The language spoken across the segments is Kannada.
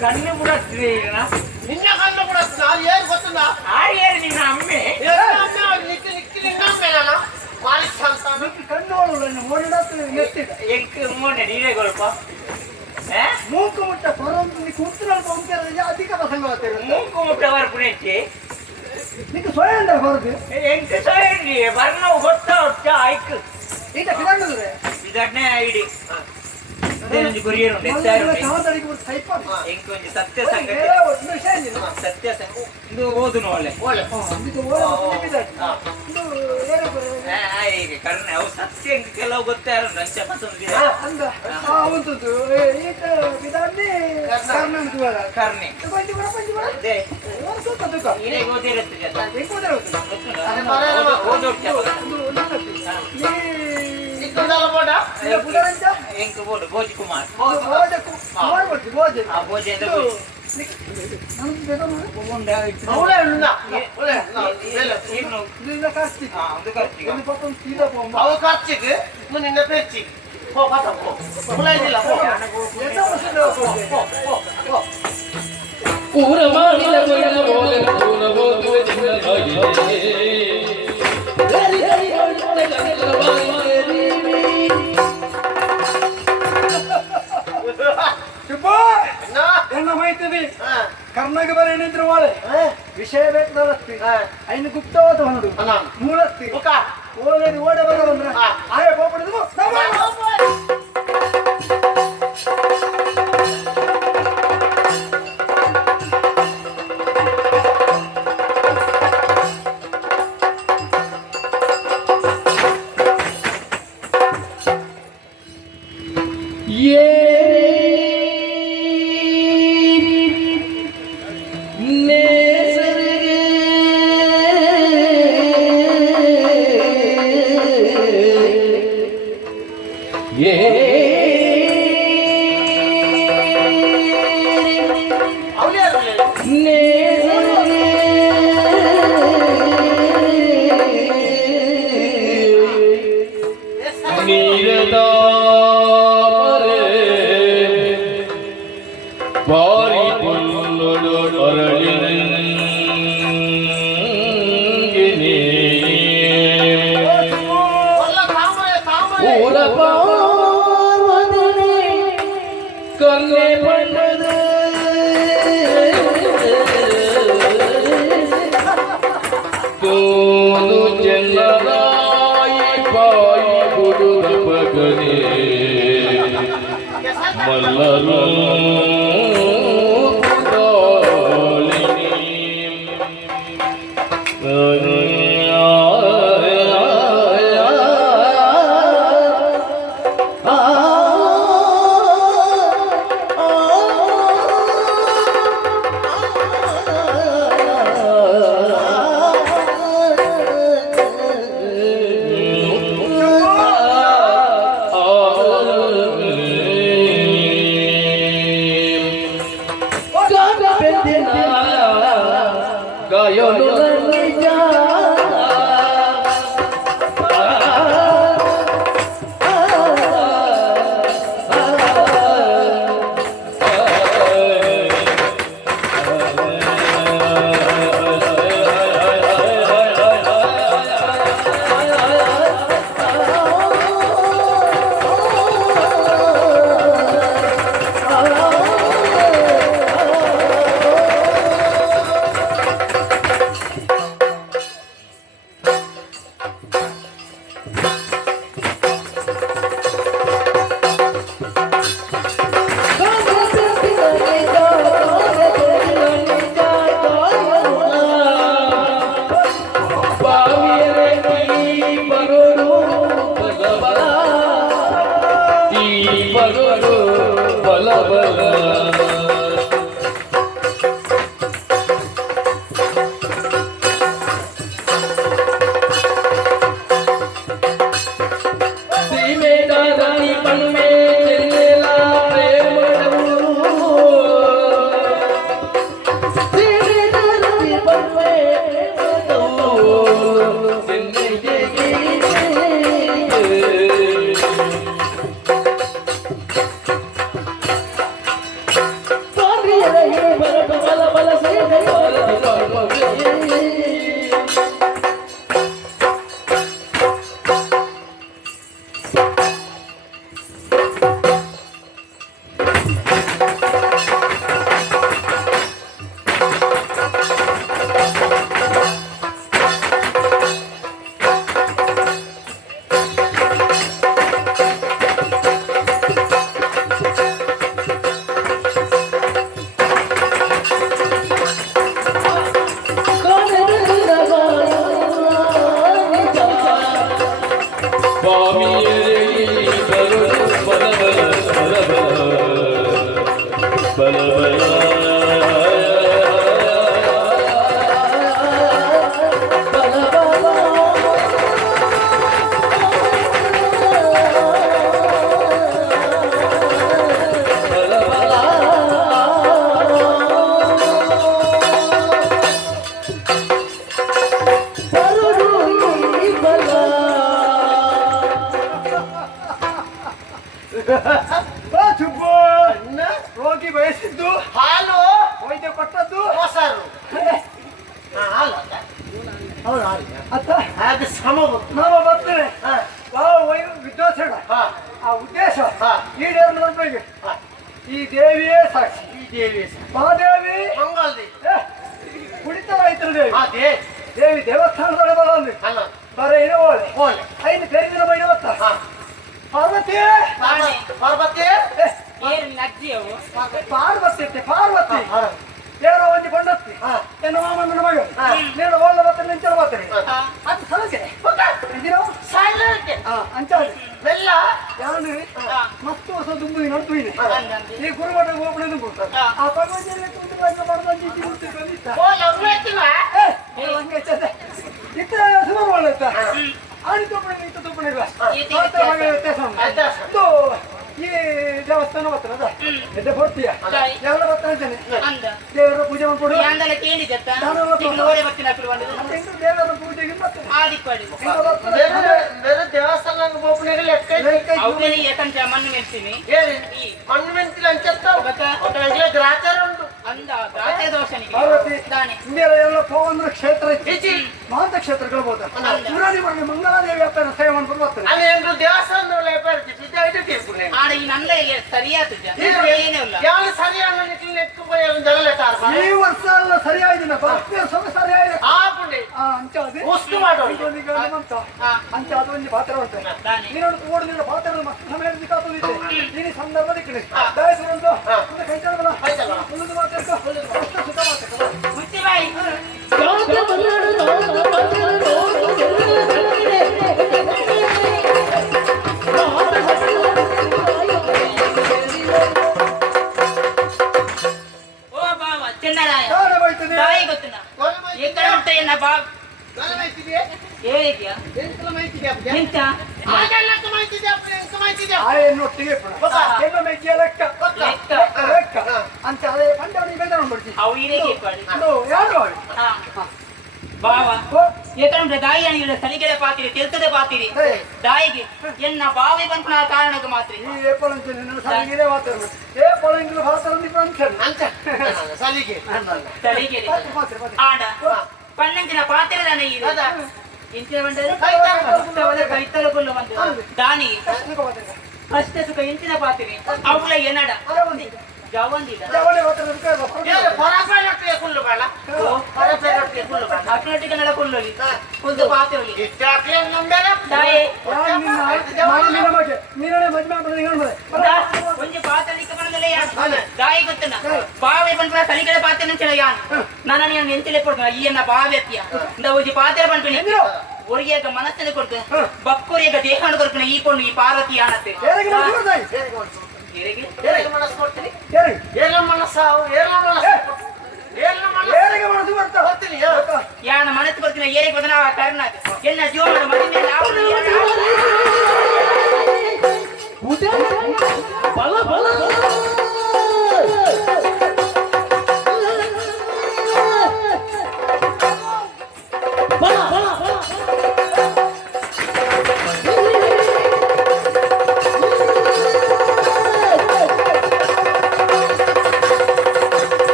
ಕಣ್ಣು ಬಿಡತ್ತೀರಿ ನಿನ್ನ ಕಣ್ಣು ಬಿಡತ್ತ ಏನ್ ಗೊತ್ತಿಲ್ಲ ಆಯ್ತು ನಿನ್ನ ಅಮ್ಮೆ ಎಂಕ್ ಮೋನೆ ನೀರೇ ಗೊಲ್ಪ ಮೂಕು ಮುಟ್ಟ ಪರೊಂದು ಕೂತ್ರಲ್ಲಿ ಅಧಿಕ ಪ್ರಸಂಗ ಮೂಕು ಮುಟ್ಟ ಬರ್ಪುಣೆಚ್ಚಿ ನಿಂಗೆ ಸ್ವಯಂ ಹೊರದು ಎಂಕ್ ಸರಿ ಬರ್ನ ಗೊತ್ತ ಆಯ್ತು ಈಗ ಕಿಡಂದ್ರೆ ಇದನ್ನೇ ಐಡಿ ಗುರಿಯರುಂಡೆ ಎಂಕೊಂದು ಸತ್ಯ ಸಂಗತಿ ಸತ್ಯ ಇದು ಓದು ನೋಳೆ ಈಗ ಕರ್ಣೆ ಅವು ಸತ್ಯ ಕೆಲವು ಗೊತ್ತಾರ ನಂಚ ಕರ್ಣೆ ಎಂಕ್ ಬೋಡು ಭೋಜ್ ಕುಮಾರ್ ಭೋಜ ನಿನ್ನ ಪೇರ್ಚಿ ಊರ ಮಾಡಿದ என்ன ಮಾಹಿತಿ ಕರ್ನಾಟಕ ಬರ ಏನಿದ್ರು ಒಳ್ಳೆ ವಿಷಯ ಬೇಕಾದಸ್ತಿ ಐನು ಗುಪ್ತವಾದ ಹೊರಡು ಮೂಲಸ್ತಿ ಓಡೋದು ಓಡ ಬರೋದಂದ್ರೆ ಆಯ ಹೋಗ್ಬಿಡುದು ಕನ್ನೆ ಬಣ್ಣದ ತೋದು ಚೆನ್ನರಾಯಿ ಪಾಯಿ ಗುಡುದ ಬಗನೆ ಮಲ್ಲರು ರೋಗಿ ಬಯಸಿದ್ದು ಹಾಲು, ವೈದ್ಯ ಕೊಟ್ಟದ್ದು ಮೊಸರು. ಹಾಲು ಅತ್ತ ಅದು ಸಮ ನಾವು ಬರ್ತೇನೆ. ನಾವು ವಿದ್ವಾಸೇಣ ಆ ಉದ್ದೇಶ ಈಡೇರಿಗೆ ಈ ದೇವಿಯೇ ಸಾಕ್ಷಿ. ಈ ದೇವಿ ಮಹಾದೇವಿ ಮಂಗಲ್ದೇವಿ ಕುಳಿತ ರೈತರ ದೇವಿ ದೇವಿ ದೇವಸ್ಥಾನದೊಳಗೆ ಬರೋದು ಅಲ್ಲ ಬರೀ ಓಲೆ ಓಲೆ ಐದು ತೆರೆದಿನ ಬೈ ಇವತ್ತ ಪಾರ್ವತಿ ಪಾರ್ವತಿ ಏನು ನಜ್ಜಿ ಅವು ಪಾರ್ವತಿ ಅಂತೆ ಪಾರ್ವತಿ ಏನೋ ಒಂದು ಕೊಂಡತ್ತಿ ಎನ್ನ ಮಾಮನ ಮಗ ನೀನು ಓಲ ಬತ್ತ ನಿಂಚಲ ಬತ್ತೀನಿ ಅದು ಸಮಸ್ಯೆ ಇದಿರೋ ಸಾಯ್ಲಿಕ್ಕೆ ಅಂಚಾలి ಬೆಲ್ಲ ಯಾರು ಮಸ್ತು ಹೊಸ ದುಂಬು ನೋಡ್ತೀನಿ ಈ ಗುರುಮಠ ಹೋಗ್ಬಿಡಿ ದುಂಬು ಆ ಭಗವಂತನಿಗೆ ಕುಂತು ಬಂದು ಮಾಡ್ಕೊಂಡು ಇದ್ದು ಕುಂತು ಬಂದಿತ್ತ ಓ ಲವ್ಲೆತ್ತಿವ ಹಂಗೆ ಚಂದ ಇತ್ತ ಸುಮಾರು ಒಳ್ಳೆತ್ತ ಆಡಿ ತೋಪಣೆ ಇತ್ತ ತೋಪಣೆ ಇಲ್ಲ ವ್ಯತ್ಯಾಸ ಉಂಟು ಈ ದೇವಸ್ಥಾನ ಬರ್ತಾರದ ಎದ್ದೆ ಬರ್ತೀಯ ಎಲ್ಲ ಬರ್ತಾ ಇದ್ದೇನೆ ದೇವರ ಪೂಜೆ ಮಾಡ್ಕೊಡು ದೇವರ ಪೂಜೆಗೆ ಬೇರೆ ದೇವಸ್ಥಾನ ಓಪನಿಗೆ ಲೆಕ್ಕ ಮಣ್ಣು ಮೆಲ್ತೀನಿ ಮಣ್ಣು ಮೆಂತಿಲ್ಲ ಅಂಚೆತ್ತಾವು ಗ್ರಾಚಾರ ಉಂಟು ಅಂದ ಗಾತೆ ದೋಷನಿಗೆ ಪಾರ್ವತಿ ಇಂಡಿಯಾ ಎಲ್ಲ ಪೋವಂದ್ರ ಕ್ಷೇತ್ರ ಐತಿ ಮಹಂತ ಕ್ಷೇತ್ರಗಳು ಬೋದ ಪುರಾಣಿ ಮಾಡಿ ಮಂಗಳಾದೇವಿ ಅಪ್ಪನ ಸೇವೆ ಮಾಡ್ಕೊಂಡು ಬರ್ತಾರೆ ಅಲ್ಲಿ ಎಂದು ದೇವಸ್ಥಾನ ಆಡ ಈ ನಂದ ಇಲ್ಲಿ ಸರಿಯಾದ ಏನೇ ಇಲ್ಲ ಯಾರು ಸರಿಯಾಗಿ ಈ ವರ್ಷ ಎಲ್ಲ ಸರಿಯಾಗಿನ ಭಕ್ತಿಯ ಸೊಗು ಸರಿಯಾಗಿದೆ ಆಪುಂಡೆ ಅಂಚಾದಿ ಉಸ್ತು ಮಾಡೋದು ಅಂಚ ಅದು ಒಂದು ಪಾತ್ರ ಬರ್ತೇನೆ ನೀನೊಂದು ಓಡಿದ ಪಾತ್ರ ಮಸ್ತ್ ಸಮಯ ದಿಕ್ಕಾಗ್ತದೆ ಈ ಸಂದರ್ಭದಲ್ಲಿ ಕಡೆ ದಯವಿಟ್ಟು ಕೈ ಚಲಬಲ ಉಳಿದು ಮಾತಾಡ್ಕೊ ಸುಖ ಮಾತಾಡ್ಕೊ ಮುಚ್ಚಿ ಬಾಯಿ ಓ ಬಾವ ಚೆನ್ನರಾಯ ತಾಯಿ ಗೊತ್ತಿನ ಎక్కడ ಉಂಟ ಎನ್ನ ಬಾ ಹೇಳಿದ್ಯಾ ಎಂತ ಒಟ್ಟಿಗೆ ಲೆಕ್ಕ ಅಂತ ಅದೇ ಪಂಚವನಿಗೆ ಬೇಡ ನೋಡ್ಬಿಡ್ತೀನಿ ಅವು ಇರೇಗೆ ಪಾಡಿ ಯಾರು ಬಾವ ಏಕಂದ್ರೆ ದಾಯಿಯಾಣಿಗಳ ಸಲಿಗೆಡೆ ಪಾತಿರಿ ತಿಳ್ತದೆ ಪಾತಿರಿ ದಾಯಿಗೆ ಎನ್ನ ಬಾವಿ ಬಂತ ಕಾರಣಕ್ಕೆ ಮಾತ್ರ ಈ ಏಪಳಂಚೆ ಸಲಿಗೆಡೆ ಮಾತಾಡ ಏಪಳಂಗಿಲು ಭಾರತದಲ್ಲಿ ಸಲಿಗೆ ಸಲಿಗೆ ಆಡ ಪನ್ನಂಚಿನ ಪಾತ್ರೆ ಇದು ಇಂಚಿನ ಬಂದರೆ ಕೈತಲಕೊಂಡು ಬಂದು ದಾನಿ ಅಷ್ಟೇ ಸುಖ ಇಂಚಿನ ಪಾತ್ರೆ ಅವಳ ಏನಡ ಜವಂದಿದ ಅಕ್ನೊಟ್ಟಿಗೆ ನಡಕೊಳ್ಳಿ ಕುಂದು ಪಾತ್ರೆ ಒಂಜಿ ಪಾತ್ರಿಕ ಬಂದಲೇ ದಾಯಿ ಗೊತ್ತನ ಬಾವಿ ಬಂದ ಸಲಿಗಡೆ ಪಾತ್ರೆ ನಂಚಲ ಯಾನ್ ನಾನು ನೀನು ಎಂತಲೇ ಕೊಡ್ತಾನ ಈ ಎನ್ನ ಬಾವ್ಯತ್ಯ ಇಂದ ಒಂಜಿ ಪಾತ್ರೆ ಬಂದ್ಬಿನಿ ಒರಿಯಾಗ ಮನಸ್ಸಲ್ಲಿ ಕೊಡ್ತೇನೆ ಬಕ್ಕೂರಿಯಾಗ ದೇಹ ಕೊಡ್ತಾನೆ ಈ ಕೊಂಡು ಈ ಪಾರ್ವತಿ ಆನತ್ತೆ ಏರಿಗೆ ಏರಿಗೆ ಮನಸ್ಸು ಕೊಡ್ತೀನಿ ಏರಿಗೆ ಏನ ಮನಸ್ಸು ಏರಿಗೆ ಮನಸ್ಸು ಬರ್ತಾ ಬರ್ತೀನಿ ಯಾಣ ಮನಸ್ಸು ಬರ್ತೀನಿ ಏರಿಗೆ ಬಂದ ಕಾರಣ ಎನ್ನ ಜೀವನ ಮನೆ ಬಲ ಬಲ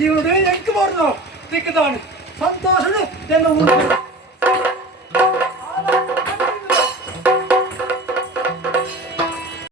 ಜೀವನ ಎಂಟು ಮಾಡುದು ಸಿಕ್ಕದಾನೆ ಸಂತೋಷ